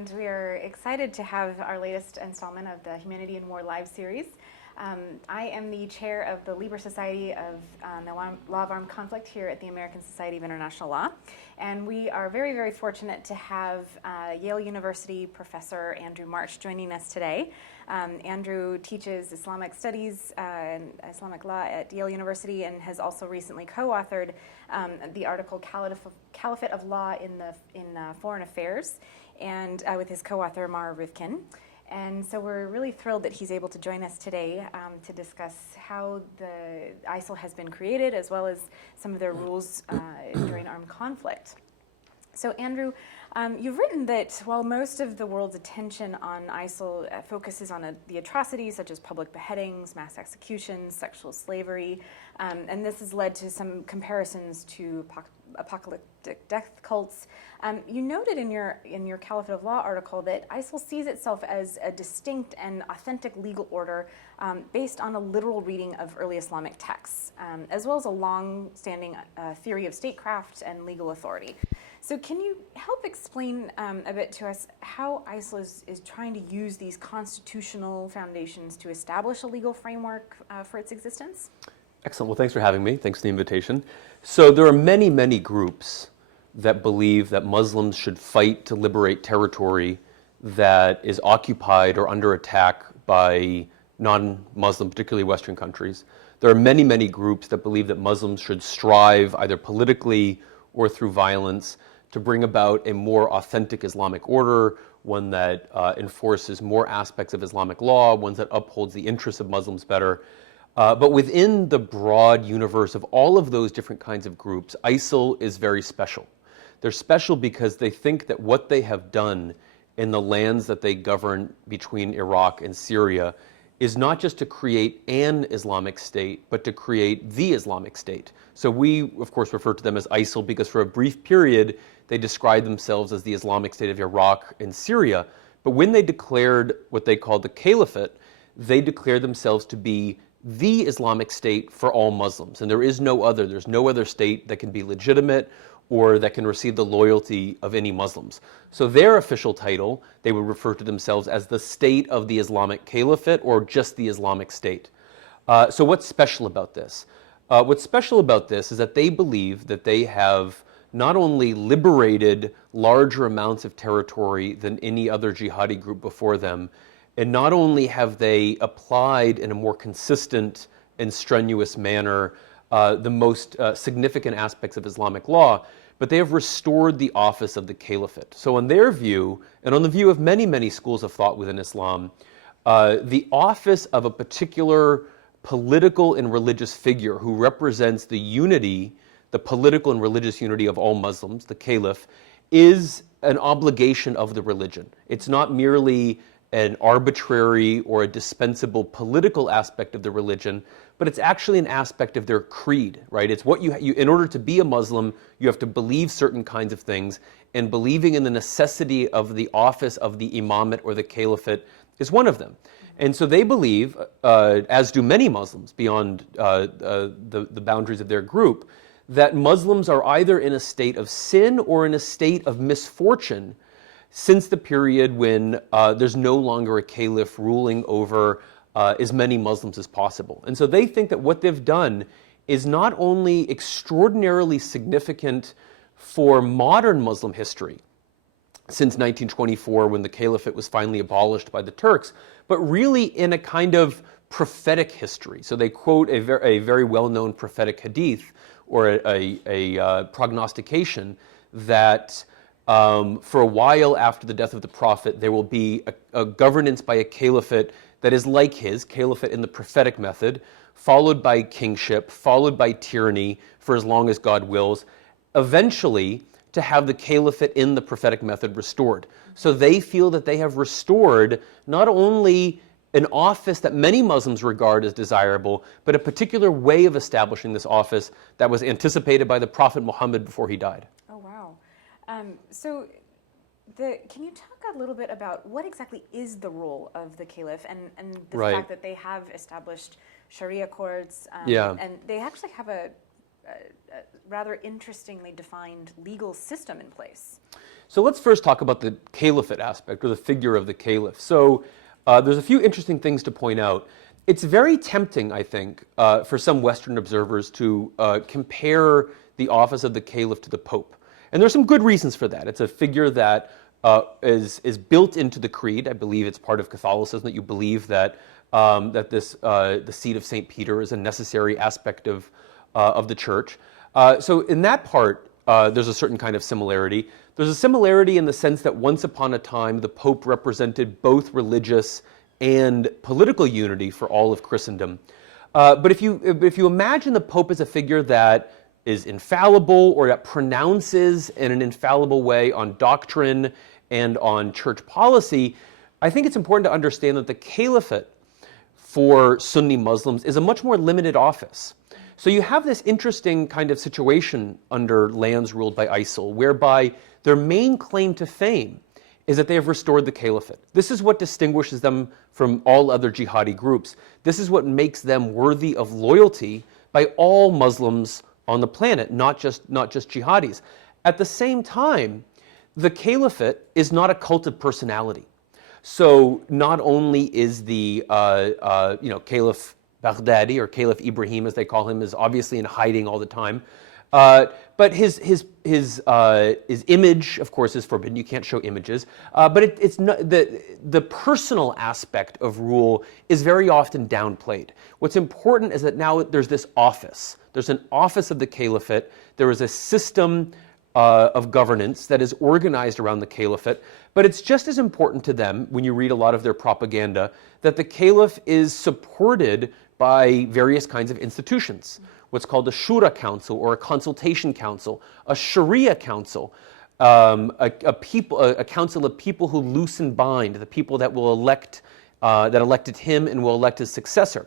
and we are excited to have our latest installment of the Humanity and War Live series. I am the chair of the Lieber Society of the Law of Armed Conflict here at the American Society of International Law, and we are very, very fortunate to have Yale University professor Andrew March joining us today. Andrew teaches Islamic studies and Islamic law at Yale University and has also recently co-authored the article Caliphate of Law in Foreign Affairs, and with his co-author Mara Rivkin. And so we're really thrilled that he's able to join us today to discuss how the ISIL has been created, as well as some of their rules during armed conflict. So Andrew, you've written that while most of the world's attention on ISIL focuses on the atrocities such as public beheadings, mass executions, sexual slavery, and this has led to some comparisons to apocalyptic death cults. You noted in your Caliphate of Law article that ISIL sees itself as a distinct and authentic legal order based on a literal reading of early Islamic texts, as well as a long-standing theory of statecraft and legal authority. So can you help explain a bit to us how ISIL is trying to use these constitutional foundations to establish a legal framework for its existence? Excellent. Well, thanks for having me. Thanks for the invitation. So there are many, many groups that believe that Muslims should fight to liberate territory that is occupied or under attack by non-Muslim, particularly Western countries. There are many, many groups that believe that Muslims should strive either politically or through violence to bring about a more authentic Islamic order, one that enforces more aspects of Islamic law, one that upholds the interests of Muslims better. But within the broad universe of all of those different kinds of groups, ISIL is very special. They're special because they think that what they have done in the lands that they govern between Iraq and Syria is not just to create an Islamic state, but to create the Islamic state. So we, of course, refer to them as ISIL because for a brief period, they described themselves as the Islamic State of Iraq and Syria. But when they declared what they called the Caliphate, they declared themselves to be the Islamic State for all Muslims. And there is no other. There's no other state that can be legitimate or that can receive the loyalty of any Muslims. So their official title, they would refer to themselves as the State of the Islamic Caliphate or just the Islamic State. So what's special about this? What's special about this is that they believe that they have not only liberated larger amounts of territory than any other jihadi group before them, and not only have they applied in a more consistent and strenuous manner the most significant aspects of Islamic law, but they have restored the office of the caliphate. So in their view, and on the view of many, many schools of thought within Islam, the office of a particular political and religious figure who represents the unity, the political and religious unity of all Muslims, the caliph, is an obligation of the religion. It's not merely an arbitrary or a dispensable political aspect of the religion, but it's actually an aspect of their creed, right? It's what you in order to be a Muslim, you have to believe certain kinds of things, and believing in the necessity of the office of the imamate or the caliphate is one of them. And so they believe, as do many Muslims beyond the boundaries of their group, that Muslims are either in a state of sin or in a state of misfortune since the period when there's no longer a caliph ruling over as many Muslims as possible. And so they think that what they've done is not only extraordinarily significant for modern Muslim history, since 1924 when the caliphate was finally abolished by the Turks, but really in a kind of prophetic history. So they quote a very well-known prophetic hadith or a prognostication that for a while after the death of the Prophet, there will be a governance by a caliphate that is like his, caliphate in the prophetic method, followed by kingship, followed by tyranny for as long as God wills, eventually to have the caliphate in the prophetic method restored. So they feel that they have restored not only an office that many Muslims regard as desirable, but a particular way of establishing this office that was anticipated by the Prophet Muhammad before he died. Oh, wow. Can you talk a little bit about what exactly is the role of the caliph and the Right. fact that they have established Sharia Courts, Yeah. and they actually have a rather interestingly defined legal system in place? So let's first talk about the caliphate aspect, or the figure of the caliph. So there's a few interesting things to point out. It's very tempting, I think, for some Western observers to compare the office of the caliph to the pope. And there's some good reasons for that. It's a figure that is built into the creed. I believe it's part of Catholicism that you believe that the seat of St. Peter is a necessary aspect of the church. So in that part, there's a certain kind of similarity. There's a similarity in the sense that once upon a time, the Pope represented both religious and political unity for all of Christendom. But if you imagine the Pope as a figure that is infallible, or that pronounces in an infallible way on doctrine and on church policy, I think it's important to understand that the caliphate for Sunni Muslims is a much more limited office. So you have this interesting kind of situation under lands ruled by ISIL, whereby their main claim to fame is that they have restored the caliphate. This is what distinguishes them from all other jihadi groups. This is what makes them worthy of loyalty by all Muslims on the planet, not just jihadis. At the same time, the caliphate is not a cult of personality. So not only is the Caliph Baghdadi, or Caliph Ibrahim as they call him, is obviously in hiding all the time, but his image, of course, is forbidden. You can't show images. But it's not, the personal aspect of rule is very often downplayed. What's important is that now there's this office. There's an office of the caliphate. There is a system of governance that is organized around the caliphate. But it's just as important to them, when you read a lot of their propaganda, that the caliph is supported by various kinds of institutions. What's called a shura council, or a consultation council, a Sharia council, a council of people who loose and bind, the people that will elect, that elected him and will elect his successor.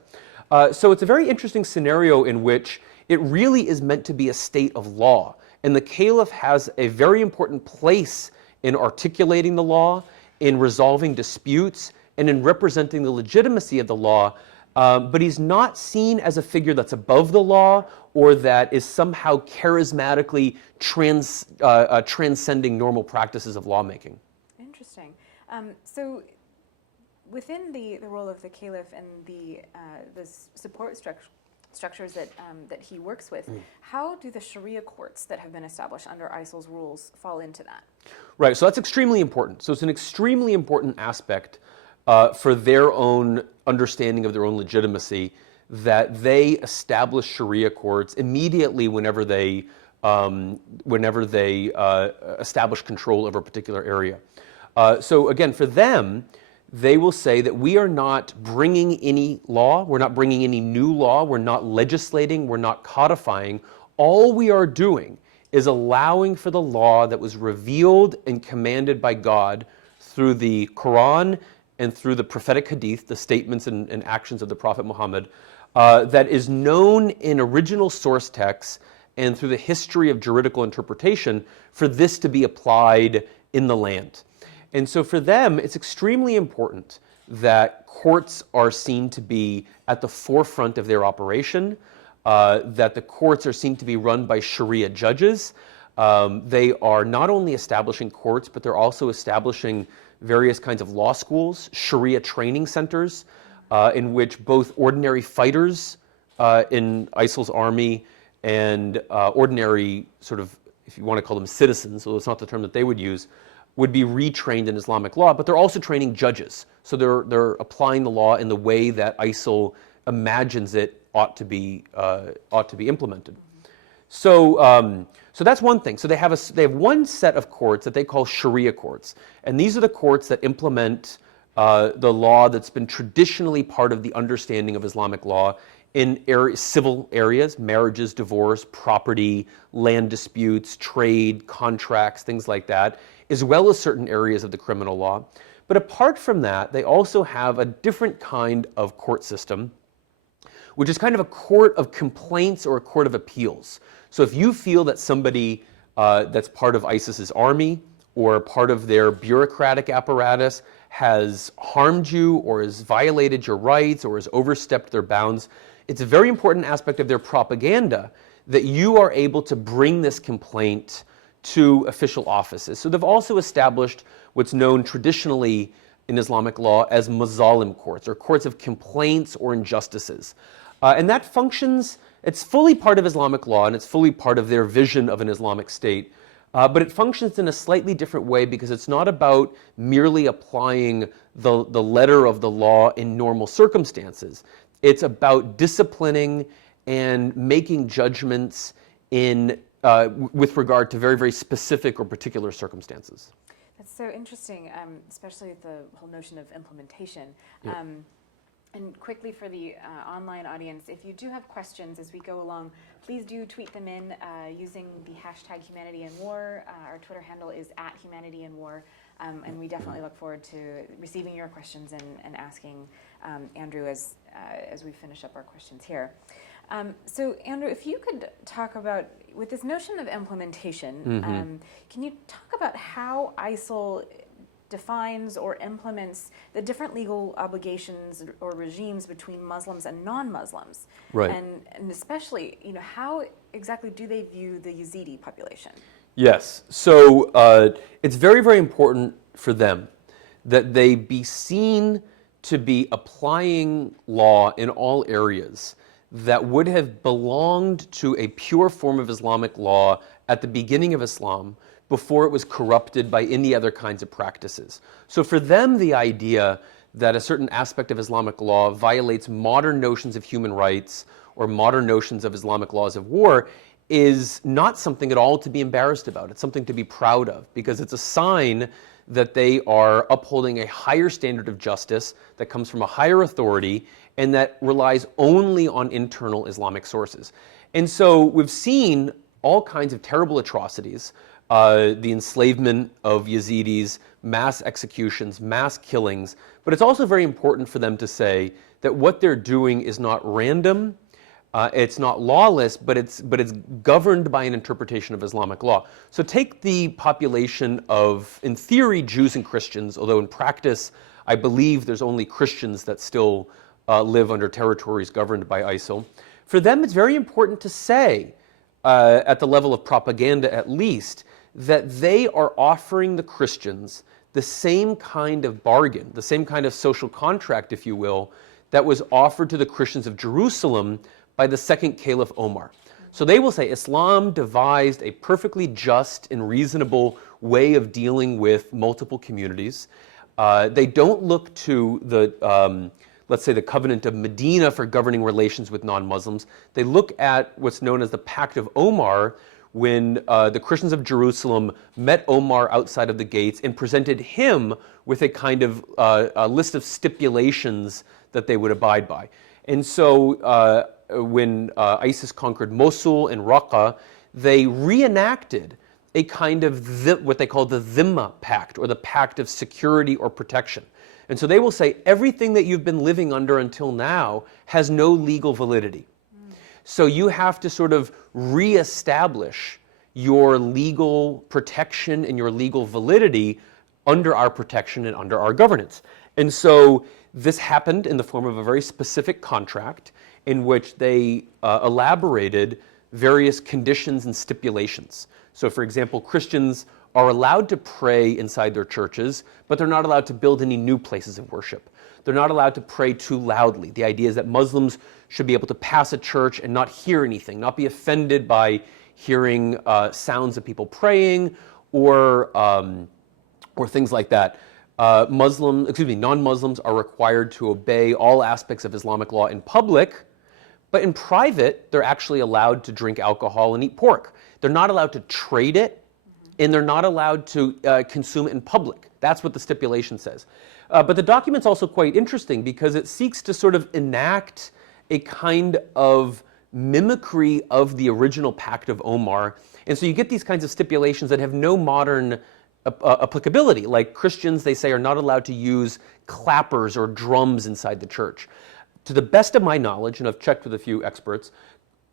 So it's a very interesting scenario in which it really is meant to be a state of law. And the caliph has a very important place in articulating the law, in resolving disputes, and in representing the legitimacy of the law. But he's not seen as a figure that's above the law, or that is somehow charismatically transcending normal practices of lawmaking. Interesting. So within the role of the caliph and the support structures that he works with, how do the Sharia courts that have been established under ISIL's rules fall into that? Right, so that's extremely important. So it's an extremely important aspect for their own understanding of their own legitimacy, that they establish Sharia courts immediately whenever they establish control over a particular area. So again, for them, they will say that we are not bringing any law, we're not bringing any new law, we're not legislating, we're not codifying. All we are doing is allowing for the law that was revealed and commanded by God through the Quran and through the prophetic hadith, the statements and actions of the Prophet Muhammad, that is known in original source texts and through the history of juridical interpretation, for this to be applied in the land. And so for them, it's extremely important that courts are seen to be at the forefront of their operation, that the courts are seen to be run by Sharia judges. They are not only establishing courts, but they're also establishing various kinds of law schools, Sharia training centers, in which both ordinary fighters in ISIL's army and ordinary sort of, if you want to call them citizens, although it's not the term that they would use, would be retrained in Islamic law, but they're also training judges. So they're applying the law in the way that ISIL imagines it ought to be implemented. So that's one thing. So they have one set of courts that they call Sharia courts, and these are the courts that implement the law that's been traditionally part of the understanding of Islamic law in civil areas, marriages, divorce, property, land disputes, trade, contracts, things like that, as well as certain areas of the criminal law. But apart from that, they also have a different kind of court system, which is kind of a court of complaints or a court of appeals. So if you feel that somebody that's part of ISIS's army or part of their bureaucratic apparatus has harmed you or has violated your rights or has overstepped their bounds, it's a very important aspect of their propaganda that you are able to bring this complaint to official offices. So they've also established what's known traditionally in Islamic law as mazalim courts, or courts of complaints or injustices. And that functions, it's fully part of Islamic law, and it's fully part of their vision of an Islamic state. But it functions in a slightly different way because it's not about merely applying the letter of the law in normal circumstances. It's about disciplining and making judgments in, with regard to very, very specific or particular circumstances. That's so interesting, especially the whole notion of implementation. Yeah. And quickly for the online audience, if you do have questions as we go along, please do tweet them in using the hashtag #HumanityInWar. Our Twitter handle is @HumanityInWar, and we definitely look forward to receiving your questions and asking Andrew as we finish up our questions here. So Andrew, if you could talk about, with this notion of implementation, can you talk about how ISIL defines or implements the different legal obligations or regimes between Muslims and non-Muslims? Right. And especially, how exactly do they view the Yazidi population? Yes. So it's very, very important for them that they be seen to be applying law in all areas that would have belonged to a pure form of Islamic law at the beginning of Islam, before it was corrupted by any other kinds of practices. So for them, the idea that a certain aspect of Islamic law violates modern notions of human rights or modern notions of Islamic laws of war is not something at all to be embarrassed about. It's something to be proud of, because it's a sign that they are upholding a higher standard of justice that comes from a higher authority and that relies only on internal Islamic sources. And so we've seen all kinds of terrible atrocities, the enslavement of Yazidis, mass executions, mass killings. But it's also very important for them to say that what they're doing is not random, it's not lawless, but it's governed by an interpretation of Islamic law. So take the population of, in theory, Jews and Christians, although in practice, I believe there's only Christians that still live under territories governed by ISIL. For them, it's very important to say, at the level of propaganda at least, that they are offering the Christians the same kind of bargain, the same kind of social contract, if you will, that was offered to the Christians of Jerusalem by the second Caliph Omar. So they will say Islam devised a perfectly just and reasonable way of dealing with multiple communities. They don't look to the, let's say, the Covenant of Medina for governing relations with non-Muslims. They look at what's known as the Pact of Omar, when the Christians of Jerusalem met Omar outside of the gates and presented him with a kind of a list of stipulations that they would abide by. And so when ISIS conquered Mosul and Raqqa, they reenacted a kind of what they call the Dhimma Pact, or the Pact of Security or Protection. And so they will say everything that you've been living under until now has no legal validity. So you have to sort of reestablish your legal protection and your legal validity under our protection and under our governance. And so this happened in the form of a very specific contract in which they elaborated various conditions and stipulations. So for example, Christians are allowed to pray inside their churches, but they're not allowed to build any new places of worship. They're not allowed to pray too loudly. The idea is that Muslims should be able to pass a church and not hear anything, not be offended by hearing sounds of people praying or things like that. Non-Muslims are required to obey all aspects of Islamic law in public, but in private, they're actually allowed to drink alcohol and eat pork. They're not allowed to trade it, and they're not allowed to consume it in public. That's what the stipulation says. But the document's also quite interesting because it seeks to sort of enact a kind of mimicry of the original Pact of Omar. And so you get these kinds of stipulations that have no modern applicability. Like Christians, they say, are not allowed to use clappers or drums inside the church. To the best of my knowledge, and I've checked with a few experts,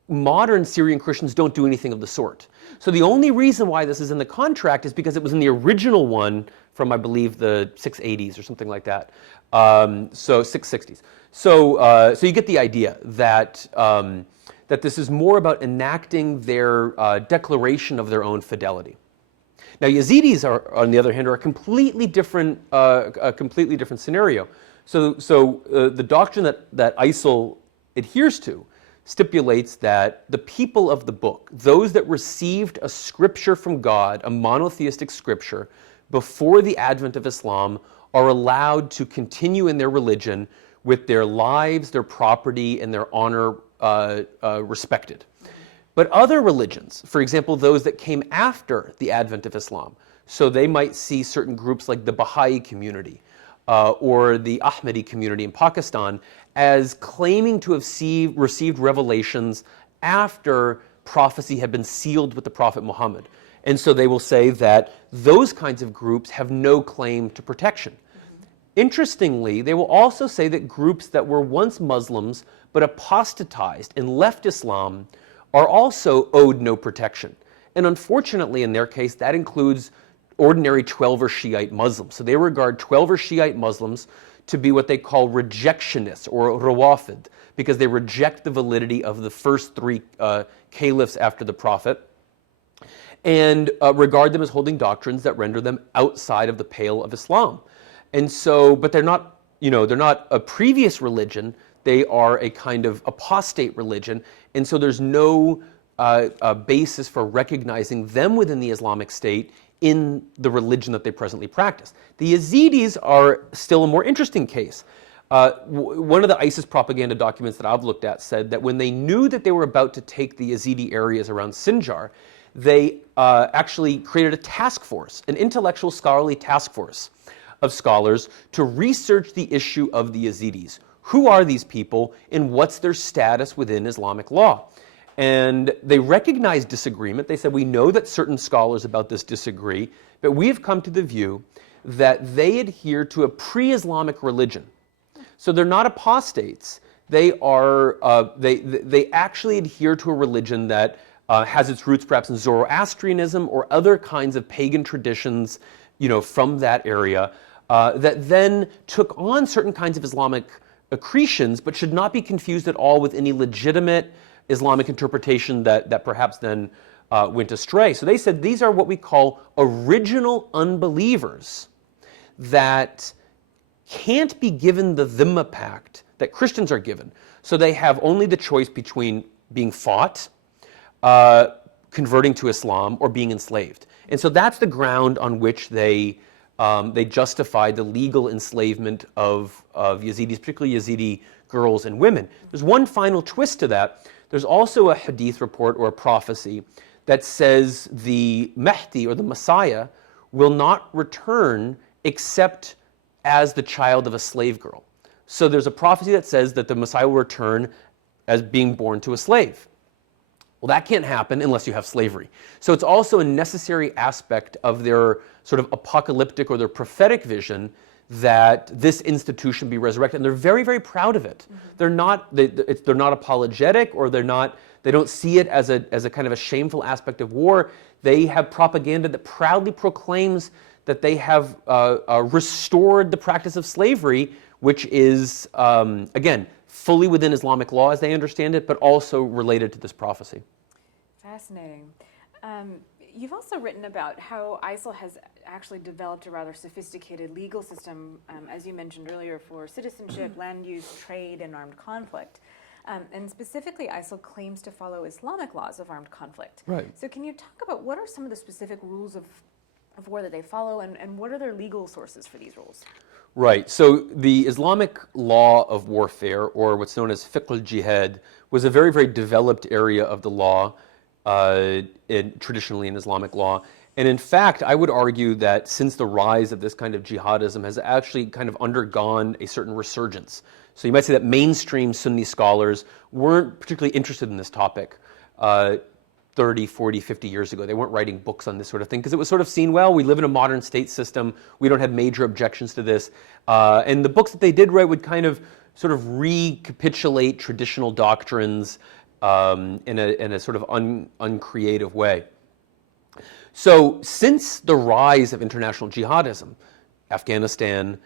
modern Syrian Christians don't do anything of the sort. So the only reason why this is in the contract is because it was in the original one from, I believe, the 680s or something like that. So 660s. So you get the idea that that this is more about enacting their declaration of their own fidelity. Now, Yazidis are, on the other hand, are a completely different scenario. So the doctrine that ISIL adheres to stipulates that the people of the book, those that received a scripture from God, a monotheistic scripture, before the advent of Islam, are allowed to continue in their religion with their lives, their property, and their honor respected. But other religions, for example, those that came after the advent of Islam, so they might see certain groups like the Baha'i community or the Ahmadi community in Pakistan as claiming to have received revelations after prophecy had been sealed with the Prophet Muhammad. And so they will say that those kinds of groups have no claim to protection. Interestingly, they will also say that groups that were once Muslims but apostatized and left Islam are also owed no protection. And unfortunately, in their case, that includes ordinary Twelver Shiite Muslims. So they regard Twelver Shiite Muslims to be what they call rejectionists or rawafid, because they reject the validity of the first three caliphs after the Prophet, and regard them as holding doctrines that render them outside of the pale of Islam. And so, but they're not a previous religion. They are a kind of apostate religion, and so there's no basis for recognizing them within the Islamic State in the religion that they presently practice. The Yazidis are still a more interesting case. One of the ISIS propaganda documents that I've looked at said that when they knew that they were about to take the Yazidi areas around Sinjar, they actually created a task force, an intellectual scholarly task force of scholars to research the issue of the Yazidis. Who are these people and what's their status within Islamic law? And they recognized disagreement. They said, we know that certain scholars about this disagree, but we have come to the view that they adhere to a pre-Islamic religion. So they're not apostates. They are, they actually adhere to a religion that has its roots perhaps in Zoroastrianism or other kinds of pagan traditions, from that area, that then took on certain kinds of Islamic accretions, but should not be confused at all with any legitimate Islamic interpretation that perhaps then went astray. So they said these are what we call original unbelievers that can't be given the Dhimma Pact that Christians are given. So they have only the choice between being fought, converting to Islam, or being enslaved. And so that's the ground on which they justified the legal enslavement of Yazidis, particularly Yazidi girls and women. There's one final twist to that. There's also a hadith report or a prophecy that says the Mahdi or the Messiah will not return except as the child of a slave girl. So there's a prophecy that says that the Messiah will return as being born to a slave. Well, that can't happen unless you have slavery. So it's also a necessary aspect of their sort of apocalyptic or their prophetic vision that this institution be resurrected, and they're very, very proud of it. Mm-hmm. They're not apologetic, or they don't see it as a kind of a shameful aspect of war. They have propaganda that proudly proclaims that they have restored the practice of slavery, which is again fully within Islamic law as they understand it, but also related to this prophecy. Fascinating. You've also written about how ISIL has actually developed a rather sophisticated legal system, as you mentioned earlier, for citizenship, land use, trade, and armed conflict. And specifically, ISIL claims to follow Islamic laws of armed conflict. Right. So can you talk about what are some of the specific rules of war that they follow, and what are their legal sources for these rules? Right. So the Islamic law of warfare, or what's known as fiqh al-jihad, was a very, very developed area of the law, traditionally in Islamic law. And in fact, I would argue that since the rise of this kind of jihadism has actually kind of undergone a certain resurgence. So you might say that mainstream Sunni scholars weren't particularly interested in this topic 30, 40, 50 years ago. They weren't writing books on this sort of thing because it was sort of seen, well, we live in a modern state system. We don't have major objections to this. And the books that they did write would kind of sort of recapitulate traditional doctrines in a sort of uncreative way. So since the rise of international jihadism, Afghanistan,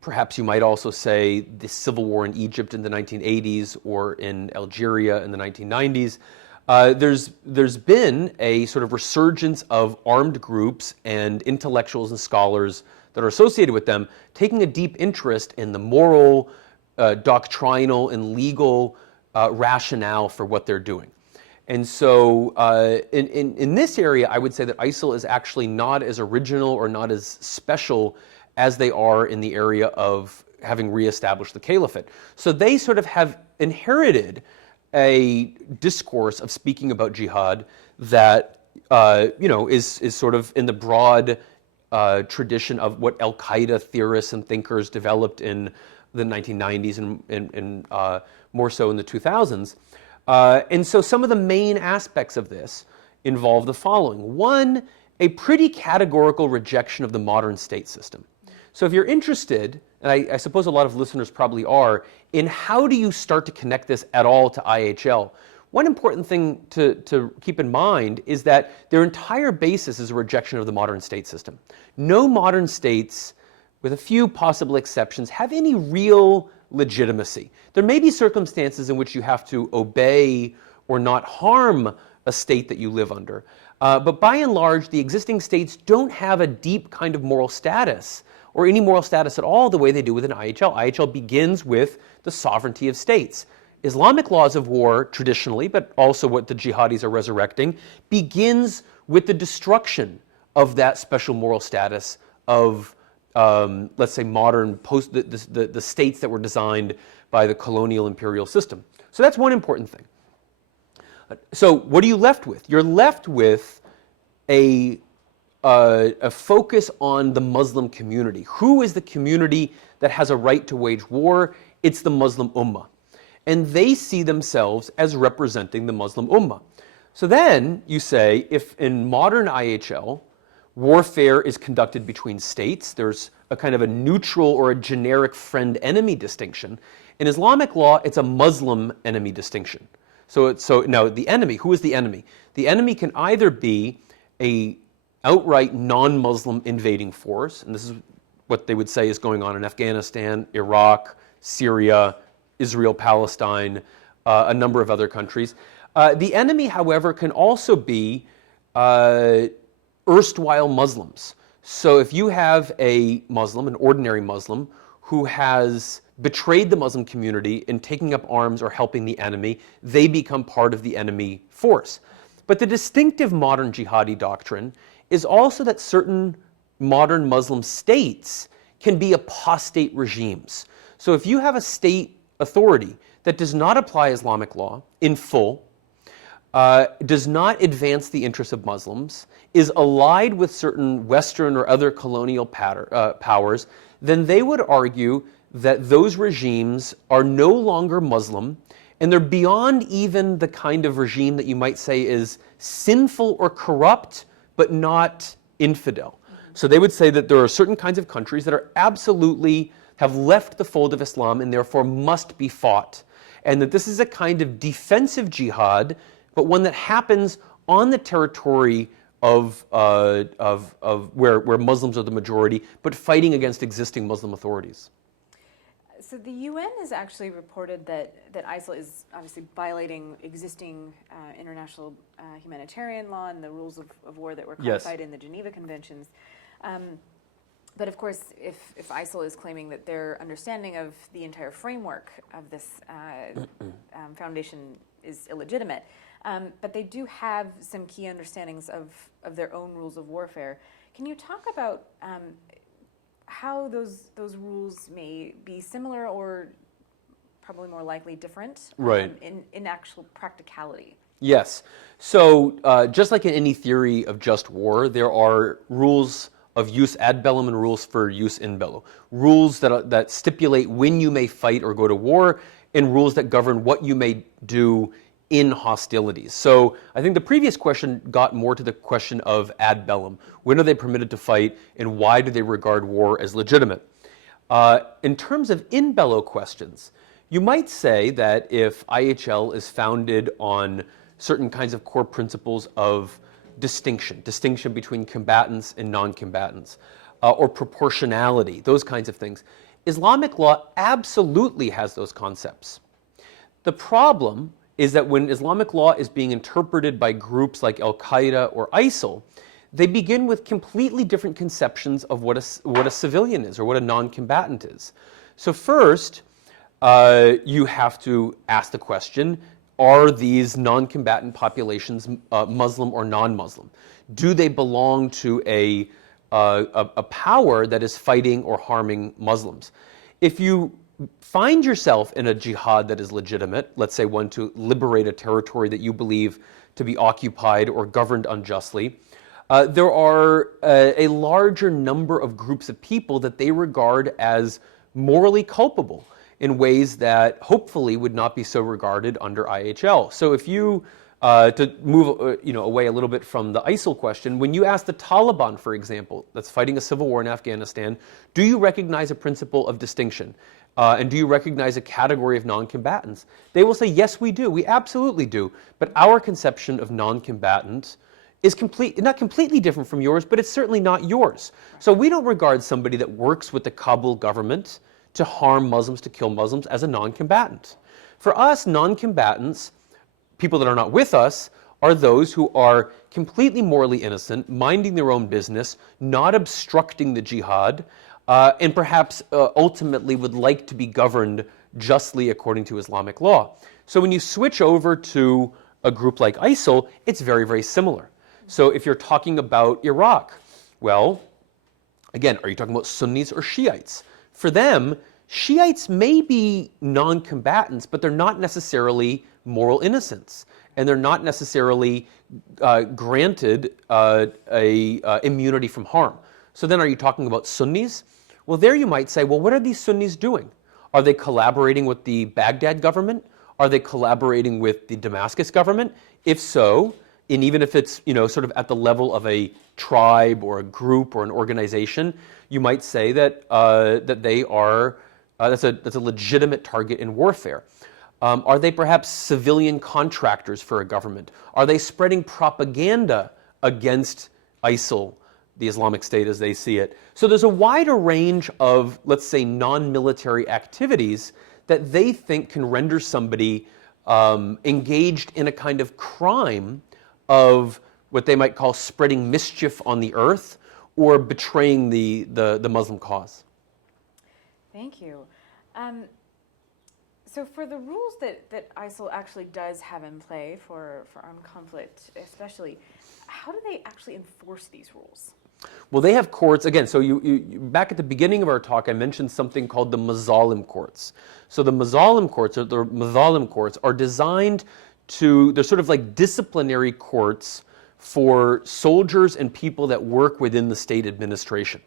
perhaps you might also say the civil war in Egypt in the 1980s or in Algeria in the 1990s, There's been a sort of resurgence of armed groups and intellectuals and scholars that are associated with them taking a deep interest in the moral, doctrinal, and legal rationale for what they're doing. And so in this area, I would say that ISIL is actually not as original or not as special as they are in the area of having reestablished the Caliphate. So they sort of have inherited a discourse of speaking about jihad that is sort of in the broad tradition of what Al-Qaeda theorists and thinkers developed in the 1990s and more so in the 2000s. And so some of the main aspects of this involve the following. One, a pretty categorical rejection of the modern state system. So if you're interested, and I suppose a lot of listeners probably are, in how do you start to connect this at all to IHL, one important thing to keep in mind is that their entire basis is a rejection of the modern state system. No modern states, with a few possible exceptions, have any real legitimacy. There may be circumstances in which you have to obey or not harm a state that you live under. But by and large, the existing states don't have a deep kind of moral status or any moral status at all the way they do with an IHL. IHL begins with the sovereignty of states. Islamic laws of war traditionally, but also what the jihadis are resurrecting, begins with the destruction of that special moral status of, let's say, modern the states that were designed by the colonial imperial system. So that's one important thing. So what are you left with? You're left with a focus on the Muslim community. Who is the community that has a right to wage war? It's the Muslim Ummah. And they see themselves as representing the Muslim Ummah. So then you say, if in modern IHL, warfare is conducted between states, there's a kind of a neutral or a generic friend-enemy distinction. In Islamic law, it's a Muslim enemy distinction. So now the enemy, who is the enemy? The enemy can either be a outright non-Muslim invading force, and this is what they would say is going on in Afghanistan, Iraq, Syria, Israel, Palestine, a number of other countries. The enemy, however, can also be erstwhile Muslims. So if you have a Muslim, an ordinary Muslim, who has betrayed the Muslim community in taking up arms or helping the enemy, they become part of the enemy force. But the distinctive modern jihadi doctrine is also that certain modern Muslim states can be apostate regimes. So if you have a state authority that does not apply Islamic law in full, does not advance the interests of Muslims, is allied with certain Western or other colonial powers, then they would argue that those regimes are no longer Muslim, and they're beyond even the kind of regime that you might say is sinful or corrupt, but not infidel. So they would say that there are certain kinds of countries that are absolutely have left the fold of Islam and therefore must be fought. And that this is a kind of defensive jihad, but one that happens on the territory of where Muslims are the majority, but fighting against existing Muslim authorities. So the UN has actually reported that ISIL is obviously violating existing international humanitarian law and the rules of war that were codified in the Geneva Conventions. But of course, if ISIL is claiming that their understanding of the entire framework of this foundation is illegitimate, but they do have some key understandings of their own rules of warfare. Can you talk about how those rules may be similar or probably more likely different in actual practicality? Yes. So just like in any theory of just war, there are rules of use ad bellum and rules for use in bello. Rules that stipulate when you may fight or go to war, and rules that govern what you may do in hostilities. So I think the previous question got more to the question of ad bellum. When are they permitted to fight, and why do they regard war as legitimate? In terms of in bello questions, you might say that if IHL is founded on certain kinds of core principles of distinction between combatants and non-combatants, or proportionality, those kinds of things, Islamic law absolutely has those concepts. The problem is that when Islamic law is being interpreted by groups like Al-Qaeda or ISIL, they begin with completely different conceptions of what a civilian is or what a non-combatant is. So first, you have to ask the question, are these non-combatant populations Muslim or non-Muslim? Do they belong to a power that is fighting or harming Muslims? If you find yourself in a jihad that is legitimate, let's say one to liberate a territory that you believe to be occupied or governed unjustly, there are a larger number of groups of people that they regard as morally culpable in ways that hopefully would not be so regarded under IHL. So if you, to move away a little bit from the ISIL question, when you ask the Taliban, for example, that's fighting a civil war in Afghanistan, do you recognize a principle of distinction? And do you recognize a category of non-combatants? They will say, yes, we do. We absolutely do. But our conception of non-combatant is not completely different from yours, but it's certainly not yours. So we don't regard somebody that works with the Kabul government to harm Muslims, to kill Muslims, as a non-combatant. For us, non-combatants, people that are not with us, are those who are completely morally innocent, minding their own business, not obstructing the jihad, and perhaps ultimately would like to be governed justly according to Islamic law. So when you switch over to a group like ISIL, it's very, very similar. So if you're talking about Iraq, well, again, are you talking about Sunnis or Shiites? For them, Shiites may be non-combatants, but they're not necessarily moral innocents, and they're not necessarily granted immunity from harm. So then are you talking about Sunnis? Well, there you might say, well, what are these Sunnis doing? Are they collaborating with the Baghdad government? Are they collaborating with the Damascus government? If so, and even if it's sort of at the level of a tribe or a group or an organization, you might say that that they are that's a legitimate target in warfare. Are they perhaps civilian contractors for a government? Are they spreading propaganda against ISIL, the Islamic State as they see it? So there's a wider range of, let's say, non-military activities that they think can render somebody engaged in a kind of crime of what they might call spreading mischief on the earth or betraying the Muslim cause. Thank you. So for the rules that ISIL actually does have in play for armed conflict especially, how do they actually enforce these rules? Well, they have courts, again, so you back at the beginning of our talk, I mentioned something called the Mazalim Courts. So the Mazalim Courts are designed to, they're sort of like disciplinary courts for soldiers and people that work within the state administration.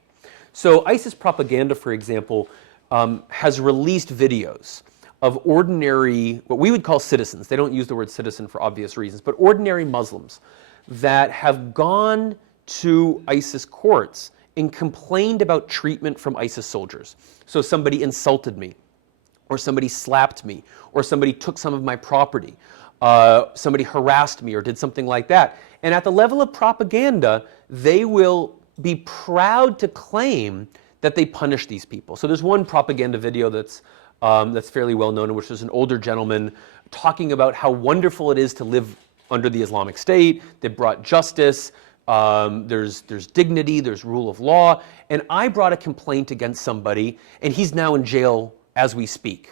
So ISIS propaganda, for example, has released videos of ordinary, what we would call citizens, they don't use the word citizen for obvious reasons, but ordinary Muslims that have gone to ISIS courts and complained about treatment from ISIS soldiers. So somebody insulted me, or somebody slapped me, or somebody took some of my property, somebody harassed me or did something like that. And at the level of propaganda, they will be proud to claim that they punish these people. So there's one propaganda video that's fairly well known, in which there's an older gentleman talking about how wonderful it is to live under the Islamic State. They brought justice. There's dignity, there's rule of law, and I brought a complaint against somebody, and he's now in jail as we speak.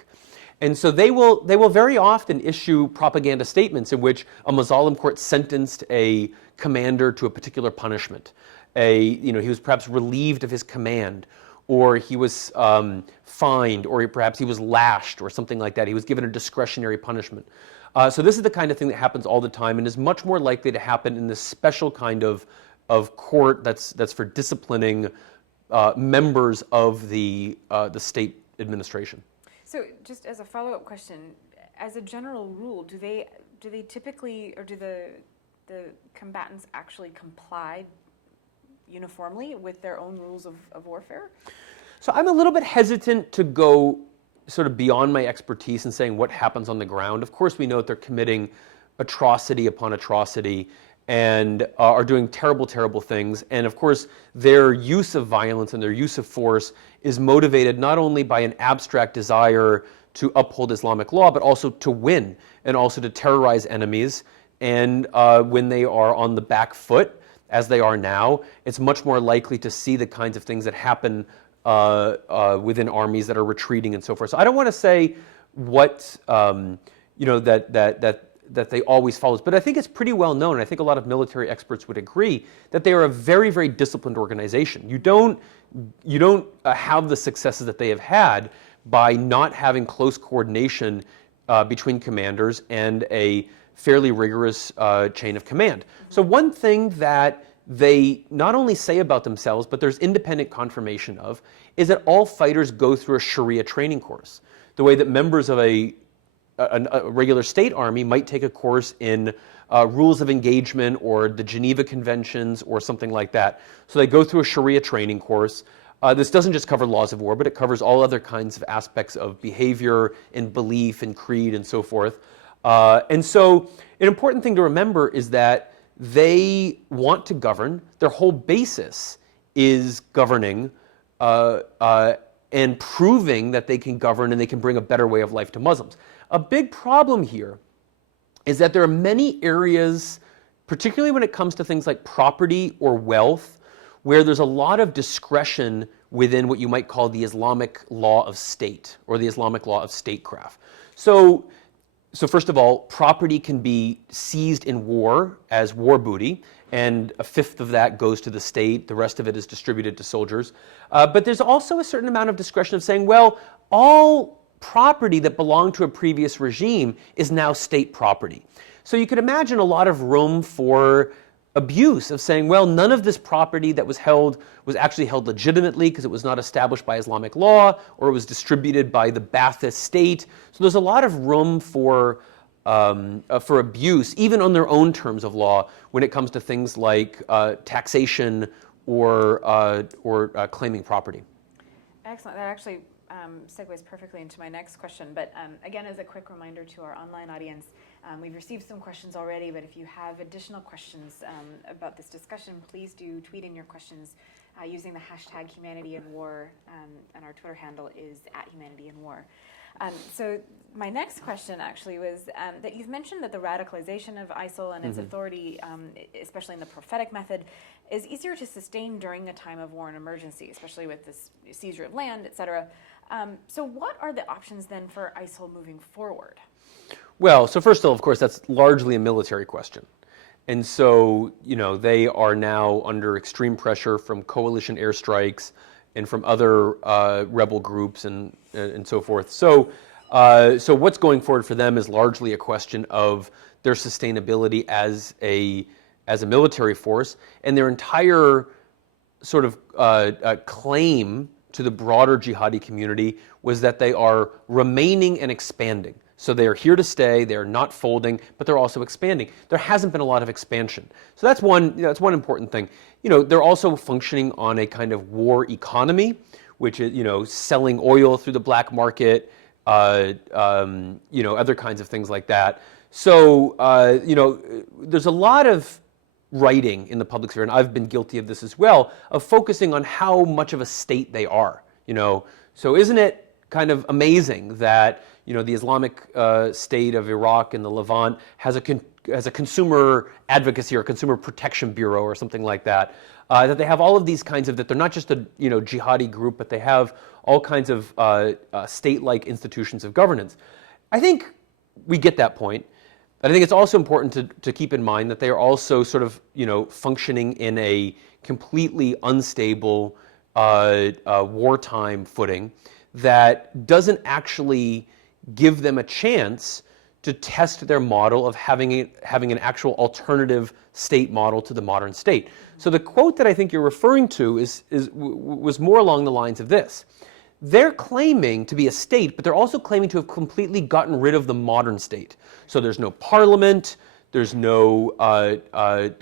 And so they will very often issue propaganda statements in which a Mazalim court sentenced a commander to a particular punishment. He was perhaps relieved of his command, or he was fined, or perhaps he was lashed, or something like that. He was given a discretionary punishment. So this is the kind of thing that happens all the time and is much more likely to happen in this special kind of court that's for disciplining members of the state administration. So just as a follow-up question, as a general rule, do they typically, or do the combatants actually comply uniformly with their own rules of warfare? So I'm a little bit hesitant to go sort of beyond my expertise in saying what happens on the ground. Of course, we know that they're committing atrocity upon atrocity and are doing terrible, terrible things. And of course, their use of violence and their use of force is motivated not only by an abstract desire to uphold Islamic law, but also to win and also to terrorize enemies. And when they are on the back foot, as they are now, it's much more likely to see the kinds of things that happen within armies that are retreating and so forth. So I don't want to say what that they always follow, but I think it's pretty well known, and I think a lot of military experts would agree that they are a very, very disciplined organization. You don't have the successes that they have had by not having close coordination between commanders and a fairly rigorous chain of command. So one thing that they not only say about themselves, but there's independent confirmation of, is that all fighters go through a Sharia training course. The way that members of a regular state army might take a course in rules of engagement or the Geneva Conventions or something like that. So they go through a Sharia training course. This doesn't just cover laws of war, but it covers all other kinds of aspects of behavior and belief and creed and so forth. And so an important thing to remember is that they want to govern. Their whole basis is governing and proving that they can govern and they can bring a better way of life to Muslims. A big problem here is that there are many areas, particularly when it comes to things like property or wealth, where there's a lot of discretion within what you might call the Islamic law of state or the Islamic law of statecraft. So first of all, property can be seized in war as war booty, and a fifth of that goes to the state. The rest of it is distributed to soldiers. But there's also a certain amount of discretion of saying, well, all property that belonged to a previous regime is now state property. So you could imagine a lot of room for abuse of saying, well, none of this property that was held was actually held legitimately because it was not established by Islamic law or it was distributed by the Ba'athist state. So there's a lot of room for abuse, even on their own terms of law, when it comes to things like taxation or claiming property. Excellent. That actually segues perfectly into my next question. But again, as a quick reminder to our online audience, we've received some questions already, but if you have additional questions about this discussion, please do tweet in your questions using the hashtag #HumanityInWar, and our Twitter handle is @HumanityInWar. So my next question actually was that you've mentioned that the radicalization of ISIL and its authority, especially in the prophetic method, is easier to sustain during a time of war and emergency, especially with this seizure of land, et cetera. So what are the options then for ISIL moving forward? Well, so first of all, of course, that's largely a military question. And so, they are now under extreme pressure from coalition airstrikes and from other rebel groups and so forth. So what's going forward for them is largely a question of their sustainability as a military force, and their entire sort of claim to the broader jihadi community was that they are remaining and expanding. So they are here to stay, they're not folding, but they're also expanding. There hasn't been a lot of expansion. So that's one important thing. They're also functioning on a kind of war economy, which is, selling oil through the black market, other kinds of things like that. So, there's a lot of writing in the public sphere, and I've been guilty of this as well, of focusing on how much of a state they are. So isn't it kind of amazing that the Islamic State of Iraq and the Levant has a consumer advocacy or consumer protection bureau or something like that, that they have all of these kinds of, that they're not just a jihadi group, but they have all kinds of state-like institutions of governance. I think we get that point. But I think it's also important to keep in mind that they are also sort of, functioning in a completely unstable wartime footing that doesn't actually give them a chance to test their model of having an actual alternative state model to the modern state. So the quote that I think you're referring to was more along the lines of this. They're claiming to be a state, but they're also claiming to have completely gotten rid of the modern state. So there's no parliament, there's no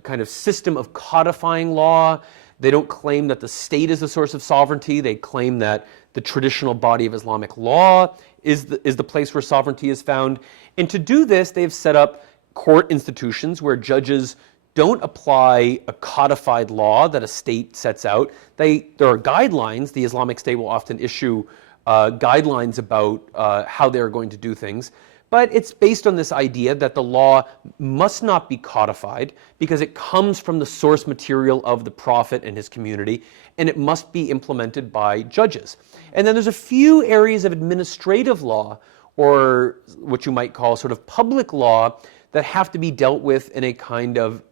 kind of system of codifying law. They don't claim that the state is the source of sovereignty. They claim that the traditional body of Islamic law is the place where sovereignty is found. And to do this, they've set up court institutions where judges don't apply a codified law that a state sets out. There are guidelines. The Islamic State will often issue guidelines about how they're going to do things. But it's based on this idea that the law must not be codified because it comes from the source material of the prophet and his community, and it must be implemented by judges. And then there's a few areas of administrative law, or what you might call sort of public law, that have to be dealt with in a kind of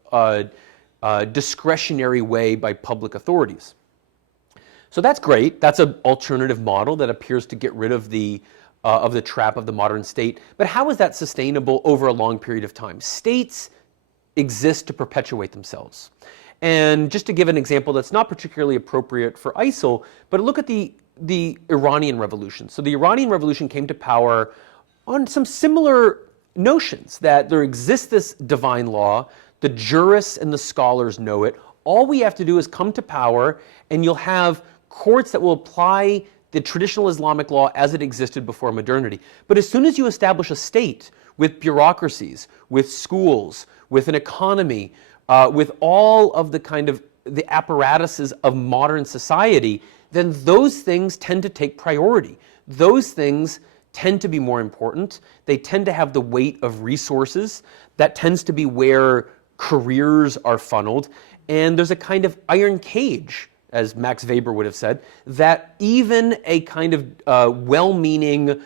discretionary way by public authorities. So that's great. That's an alternative model that appears to get rid of the trap of the modern state. But how is that sustainable over a long period of time? States exist to perpetuate themselves. And just to give an example that's not particularly appropriate for ISIL, but look at the Iranian Revolution. So the Iranian Revolution came to power on some similar notions, that there exists this divine law, the jurists and the scholars know it. All we have to do is come to power, and you'll have courts that will apply the traditional Islamic law as it existed before modernity. But as soon as you establish a state with bureaucracies, with schools, with an economy, with all of the kind of the apparatuses of modern society, then those things tend to take priority. Those things tend to be more important. They tend to have the weight of resources. That tends to be where careers are funneled. And there's a kind of iron cage, as Max Weber would have said, that even a kind of well-meaning,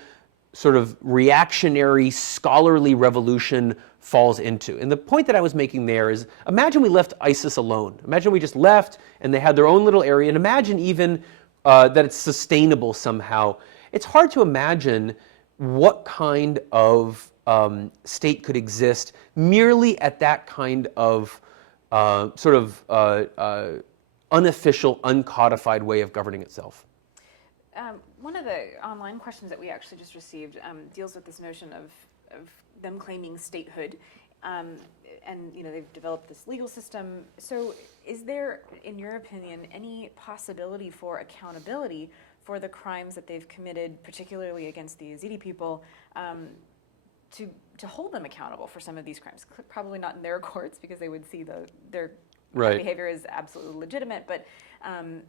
sort of reactionary, scholarly revolution falls into. And the point that I was making there is, imagine we left ISIS alone. Imagine we just left and they had their own little area, and imagine even that it's sustainable somehow. It's hard to imagine what kind of state could exist merely at that kind of unofficial, uncodified way of governing itself. One of the online questions that we actually just received deals with this notion of them claiming statehood, and they've developed this legal system. So, is there, in your opinion, any possibility for accountability for the crimes that they've committed, particularly against the Yazidi people, to hold them accountable for some of these crimes? Probably not in their courts, because they would see their Right. behavior is absolutely legitimate, but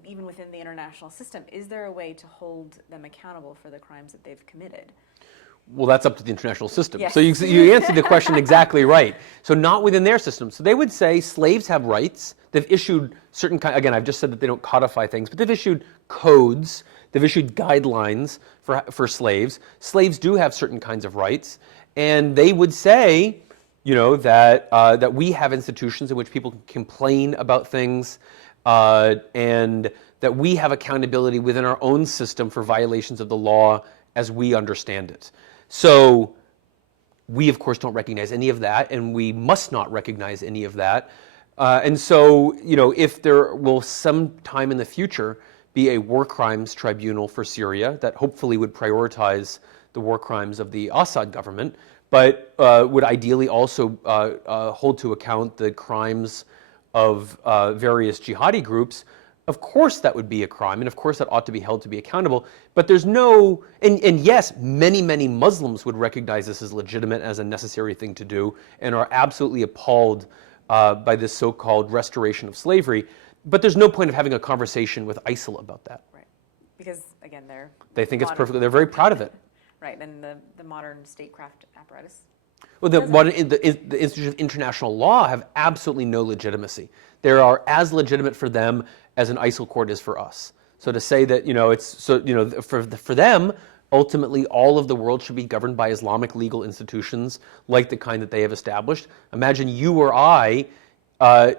even within the international system, is there a way to hold them accountable for the crimes that they've committed? Well, that's up to the international system. Yes. So you answered the question exactly right. So not within their system. So they would say slaves have rights. They've issued certain kind. Again, I've just said that they don't codify things, but they've issued codes. They've issued guidelines for slaves. Slaves do have certain kinds of rights, and they would say, that we have institutions in which people can complain about things, and that we have accountability within our own system for violations of the law as we understand it. So we, of course, don't recognize any of that, and we must not recognize any of that. And so, if there will sometime in the future be a war crimes tribunal for Syria that hopefully would prioritize the war crimes of the Assad government, but would ideally also hold to account the crimes of various jihadi groups, of course that would be a crime, and of course that ought to be held to be accountable. But there's no, and yes, many Muslims would recognize this as legitimate, as a necessary thing to do, and are absolutely appalled by this so-called restoration of slavery. But there's no point of having a conversation with ISIL about that. Right, because again, they think it's perfectly. They're very proud of it. Right, and the modern statecraft apparatus. Well, the institutions of international law have absolutely no legitimacy. They are as legitimate for them as an ISIL court is for us. So to say that for them, ultimately all of the world should be governed by Islamic legal institutions like the kind that they have established. Imagine you or I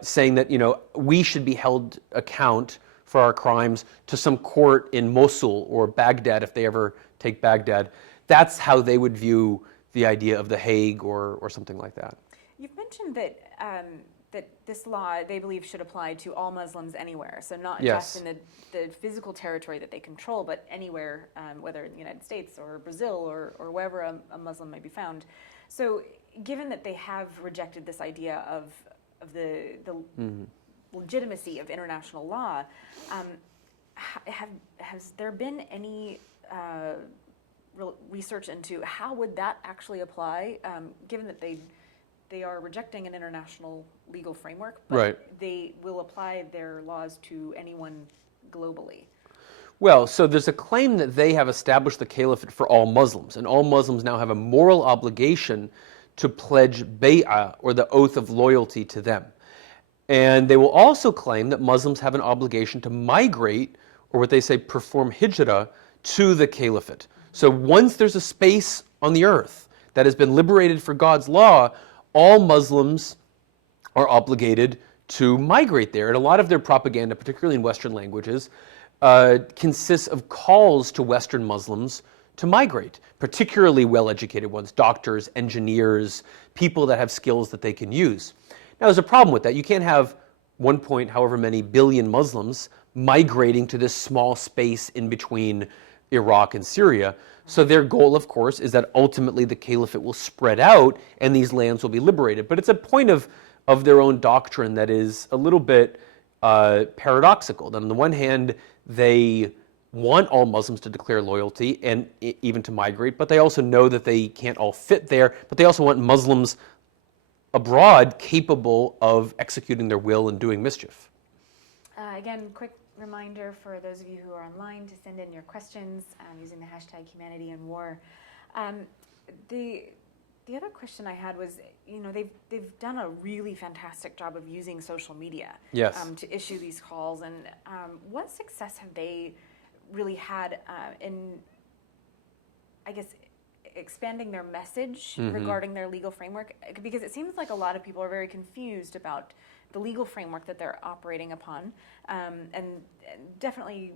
saying that we should be held account for our crimes to some court in Mosul or Baghdad if they ever take Baghdad. That's how they would view the idea of The Hague or something like that. You've mentioned that that this law, they believe, should apply to all Muslims anywhere. So not just in the physical territory that they control, but anywhere, whether in the United States or Brazil or wherever a Muslim may be found. So given that they have rejected this idea of the legitimacy of international law, has there been any research into how would that actually apply, given that they they are rejecting an international legal framework, but Right. they will apply their laws to anyone globally. Well, so there's a claim that they have established the caliphate for all Muslims, and all Muslims now have a moral obligation to pledge bay'ah, or the oath of loyalty, to them. And they will also claim that Muslims have an obligation to migrate, or what they say, perform hijrah, to the caliphate. So once there's a space on the earth that has been liberated for God's law, all Muslims are obligated to migrate there. And a lot of their propaganda, particularly in Western languages, consists of calls to Western Muslims to migrate, particularly well-educated ones, doctors, engineers, people that have skills that they can use. Now, there's a problem with that. You can't have 1 point however many billion Muslims migrating to this small space in between Iraq and Syria. So their goal, of course, is that ultimately the caliphate will spread out and these lands will be liberated. But it's a point of their own doctrine that is a little bit paradoxical. That on the one hand, they want all Muslims to declare loyalty and even to migrate, but they also know that they can't all fit there, but they also want Muslims abroad capable of executing their will and doing mischief. Again, quick reminder for those of you who are online to send in your questions using the hashtag #HumanityInWar. The other question I had was, they've done a really fantastic job of using social media to issue these calls, and what success have they really had in, I guess, expanding their message regarding their legal framework? Because it seems like a lot of people are very confused about the legal framework that they're operating upon, and definitely,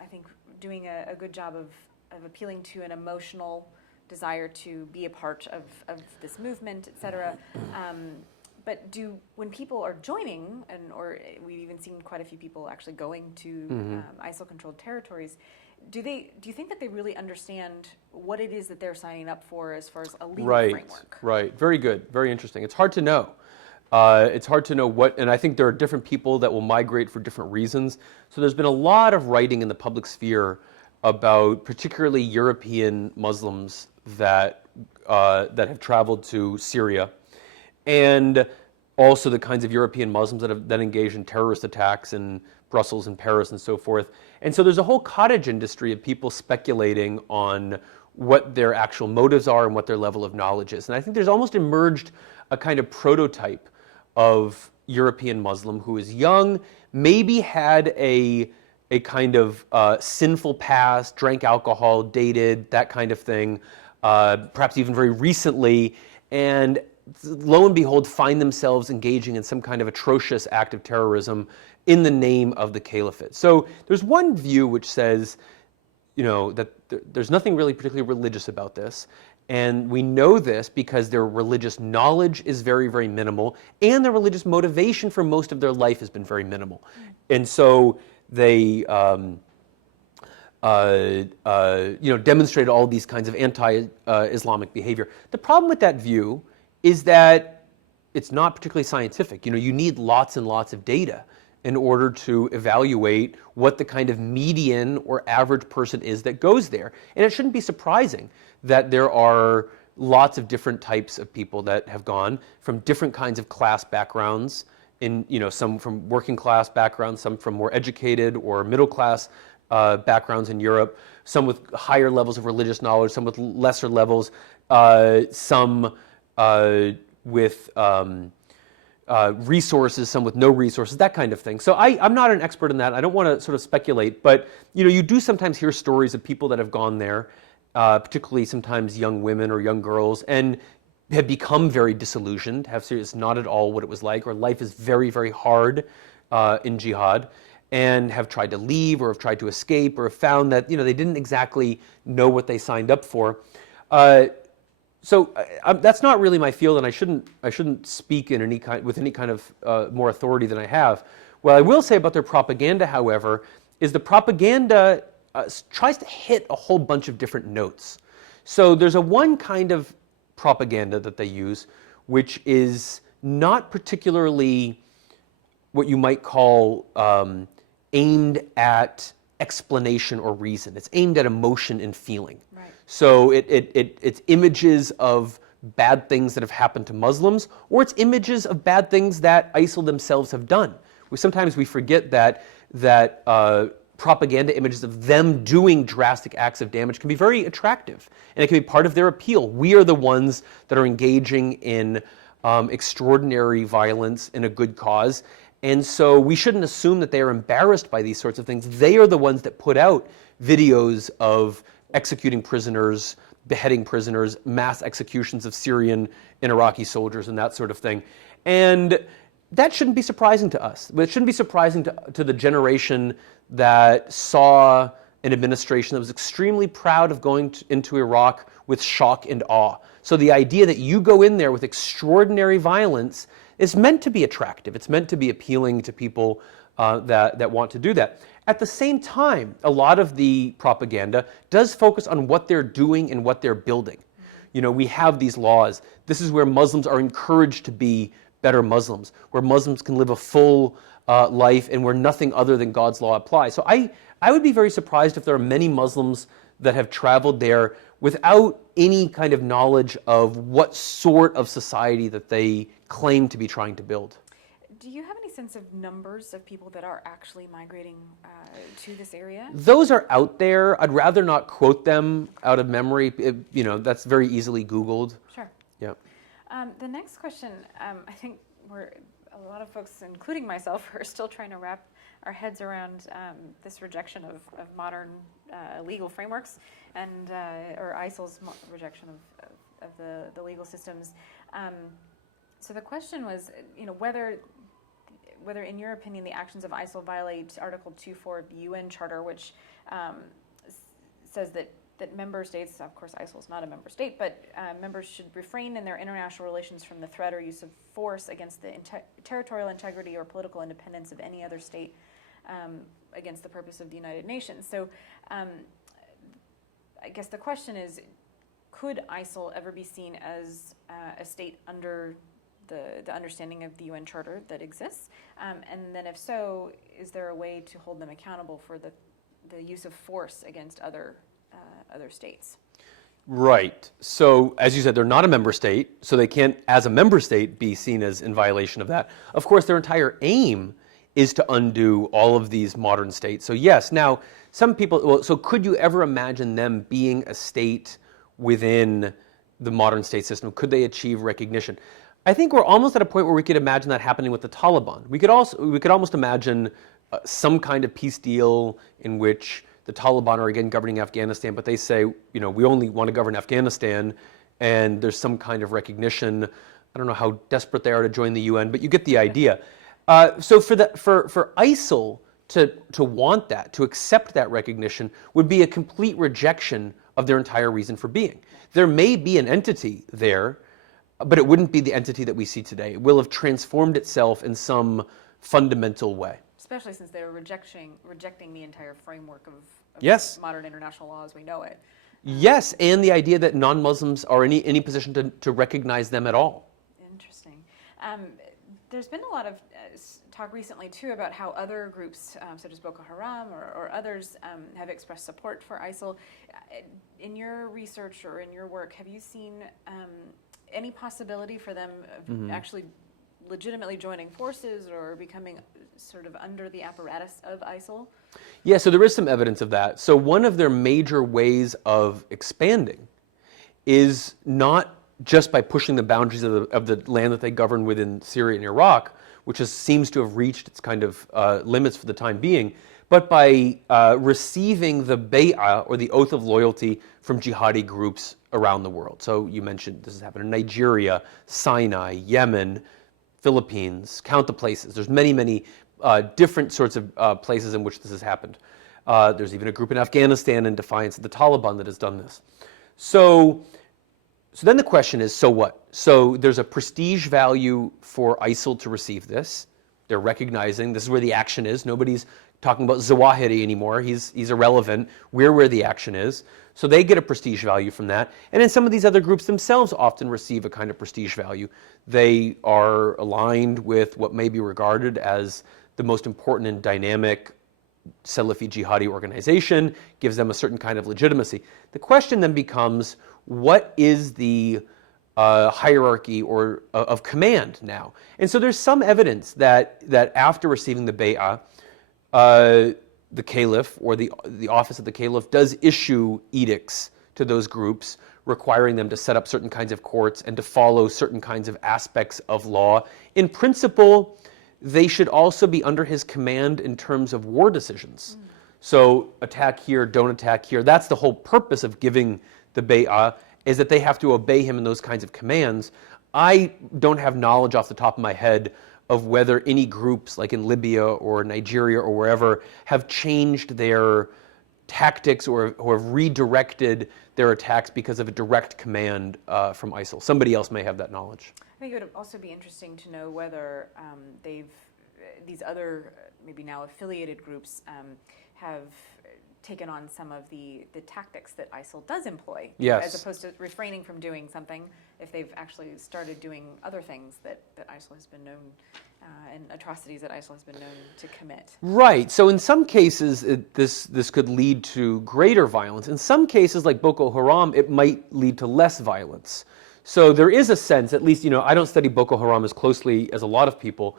I think, doing a good job of appealing to an emotional desire to be a part of this movement, etc. But when people are joining, or we've even seen quite a few people actually going to ISIL-controlled territories, do you think that they really understand what it is that they're signing up for as far as a legal framework? Right. Very good. Very interesting. It's hard to know. It's hard to know what, and I think there are different people that will migrate for different reasons. So there's been a lot of writing in the public sphere about particularly European Muslims that have traveled to Syria, and also the kinds of European Muslims that have then engaged in terrorist attacks in Brussels and Paris and so forth. And so there's a whole cottage industry of people speculating on what their actual motives are and what their level of knowledge is. And I think there's almost emerged a kind of prototype of European Muslim who is young, maybe had a kind of sinful past, drank alcohol, dated, that kind of thing, perhaps even very recently, and lo and behold find themselves engaging in some kind of atrocious act of terrorism in the name of the caliphate. So there's one view which says, that there's nothing really particularly religious about this, and we know this because their religious knowledge is very, very minimal, and their religious motivation for most of their life has been very minimal. And so they demonstrated all these kinds of anti-Islamic behavior. The problem with that view is that it's not particularly scientific. You need lots and lots of data in order to evaluate what the kind of median or average person is that goes there. And it shouldn't be surprising that there are lots of different types of people that have gone from different kinds of class backgrounds, some from working class backgrounds, some from more educated or middle class backgrounds in Europe, some with higher levels of religious knowledge, some with lesser levels, some with resources, some with no resources, that kind of thing. So I'm not an expert in that. I don't want to sort of speculate, but you do sometimes hear stories of people that have gone there, particularly sometimes young women or young girls, and have become very disillusioned, it's not at all what it was like, or life is very, very hard in jihad, and have tried to leave or have tried to escape, or have found that they didn't exactly know what they signed up for. So that's not really my field, and I shouldn't speak with any kind of more authority than I have. What I will say about their propaganda, however, is the propaganda tries to hit a whole bunch of different notes. So there's one kind of propaganda that they use, which is not particularly what you might call aimed at explanation or reason. It's aimed at emotion and feeling. Right. So it's images of bad things that have happened to Muslims, or it's images of bad things that ISIL themselves have done. Sometimes we forget that propaganda images of them doing drastic acts of damage can be very attractive, and it can be part of their appeal. We are the ones that are engaging in extraordinary violence in a good cause, and so we shouldn't assume that they are embarrassed by these sorts of things. They are the ones that put out videos of executing prisoners, beheading prisoners, mass executions of Syrian and Iraqi soldiers, and that sort of thing. And that shouldn't be surprising to us. But it shouldn't be surprising to the generation that saw an administration that was extremely proud of going into Iraq with shock and awe. So the idea that you go in there with extraordinary violence is meant to be attractive. It's meant to be appealing to people that want to do that. At the same time, a lot of the propaganda does focus on what they're doing and what they're building. You know, we have these laws. This is where Muslims are encouraged to be better Muslims, where Muslims can live a full life and where nothing other than God's law applies. So I would be very surprised if there are many Muslims that have traveled there without any kind of knowledge of what sort of society that they claim to be trying to build. Do you have any sense of numbers of people that are actually migrating to this area? Those are out there. I'd rather not quote them out of memory. You know, that's very easily Googled. Sure. Yeah. The next question, I think a lot of folks, including myself, are still trying to wrap our heads around this rejection of modern legal frameworks and or ISIL's rejection of the legal systems. So the question was, you know, whether in your opinion the actions of ISIL violate Article 2.4 of the UN Charter, which says that member states, of course ISIL is not a member state, but members should refrain in their international relations from the threat or use of force against the territorial integrity or political independence of any other state against the purpose of the United Nations. So I guess the question is, could ISIL ever be seen as a state under the understanding of the UN Charter that exists? And then if so, is there a way to hold them accountable for the use of force against other states? Right. So, as you said, they're not a member state, so they can't, as a member state, be seen as in violation of that. Of course, their entire aim is to undo all of these modern states. So yes, now, some people, well, so could you ever imagine them being a state within the modern state system? Could they achieve recognition? I think we're almost at a point where we could imagine that happening with the Taliban. We could almost imagine some kind of peace deal in which the Taliban are again governing Afghanistan, but they say, you know, we only want to govern Afghanistan, and there's some kind of recognition. I don't know how desperate they are to join the UN, but you get the idea. So for ISIL to want that, to accept that recognition, would be a complete rejection of their entire reason for being. There may be an entity there, but it wouldn't be the entity that we see today. It will have transformed itself in some fundamental way. Especially since they're rejecting the entire framework of Yes. modern international law as we know it. Yes, and the idea that non-Muslims are in any position to recognize them at all. Interesting. There's been a lot of talk recently too about how other groups such as Boko Haram or others have expressed support for ISIL. In your research or in your work, have you seen any possibility for them of actually legitimately joining forces or becoming sort of under the apparatus of ISIL? Yeah, so there is some evidence of that. So one of their major ways of expanding is not just by pushing the boundaries of the land that they govern within Syria and Iraq, which seems to have reached its kind of limits for the time being, but by receiving the bay'ah, or the oath of loyalty, from jihadi groups around the world. So you mentioned this has happened in Nigeria, Sinai, Yemen, Philippines, count the places. There's many, many different sorts of places in which this has happened. There's even a group in Afghanistan in defiance of the Taliban that has done this. So then the question is, so what? So there's a prestige value for ISIL to receive this. They're recognizing this is where the action is. Nobody's talking about Zawahiri anymore. He's irrelevant. We're where the action is. So they get a prestige value from that. And then some of these other groups themselves often receive a kind of prestige value. They are aligned with what may be regarded as the most important and dynamic Salafi jihadi organization, gives them a certain kind of legitimacy. The question then becomes, what is the hierarchy or of command now. And so there's some evidence that after receiving the bay'ah, the caliph or the office of the caliph does issue edicts to those groups requiring them to set up certain kinds of courts and to follow certain kinds of aspects of law. In principle, they should also be under his command in terms of war decisions. So attack here, don't attack here. That's the whole purpose of giving the bay'ah, is that they have to obey him in those kinds of commands. I don't have knowledge off the top of my head of whether any groups like in Libya or Nigeria or wherever have changed their tactics or have redirected their attacks because of a direct command from ISIL. Somebody else may have that knowledge. I think it would also be interesting to know whether these other, maybe now affiliated groups have taken on some of the tactics that ISIL does employ, yes, as opposed to refraining from doing something, if they've actually started doing other things that ISIL has been known, and atrocities that ISIL has been known to commit. Right. So in some cases, this could lead to greater violence. In some cases, like Boko Haram, it might lead to less violence. So there is a sense, at least, I don't study Boko Haram as closely as a lot of people,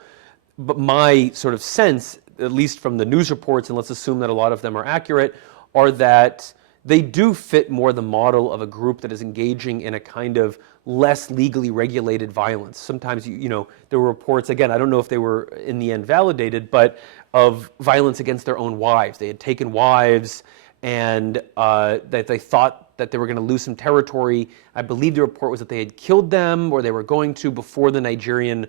but my sort of sense, at least from the news reports, and let's assume that a lot of them are accurate, are that they do fit more the model of a group that is engaging in a kind of less legally regulated violence. Sometimes, there were reports, again, I don't know if they were in the end validated, but of violence against their own wives. They had taken wives and that they thought that they were going to lose some territory. I believe the report was that they had killed them or they were going to before the Nigerian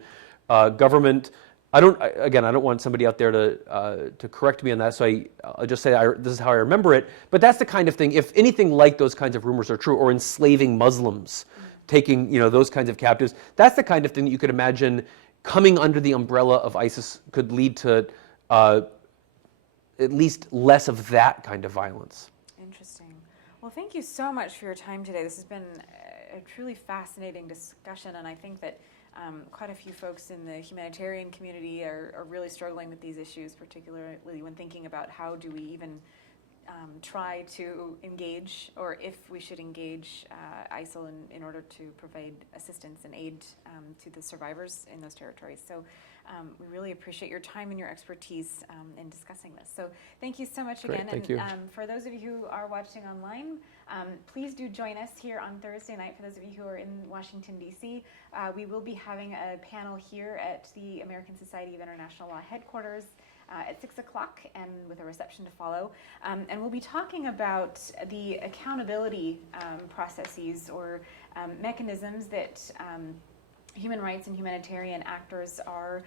government. I don't want somebody out there to correct me on that, so I'll just say this is how I remember it. But that's the kind of thing, if anything like those kinds of rumors are true, or enslaving Muslims, taking those kinds of captives, that's the kind of thing that you could imagine coming under the umbrella of ISIS could lead to at least less of that kind of violence. Interesting. Well, thank you so much for your time today. This has been a truly fascinating discussion, and I think that quite a few folks in the humanitarian community are really struggling with these issues, particularly when thinking about how do we even try to engage, or if we should engage ISIL in order to provide assistance and aid to the survivors in those territories. So we really appreciate your time and your expertise in discussing this. So thank you so much again. Thank you. For those of you who are watching online, please do join us here on Thursday night. For those of you who are in Washington, D.C., we will be having a panel here at the American Society of International Law headquarters at 6 o'clock, and with a reception to follow. And we'll be talking about the accountability processes or mechanisms that human rights and humanitarian actors are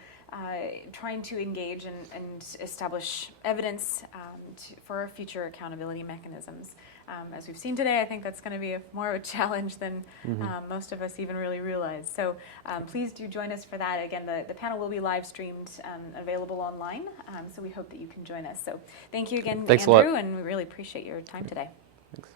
trying to engage and establish evidence for future accountability mechanisms. As we've seen today, I think that's going to be more of a challenge than most of us even really realize. So please do join us for that. Again, the panel will be live streamed, available online, so we hope that you can join us. So thank you again, Thanks Andrew, and we really appreciate your time today. Thanks.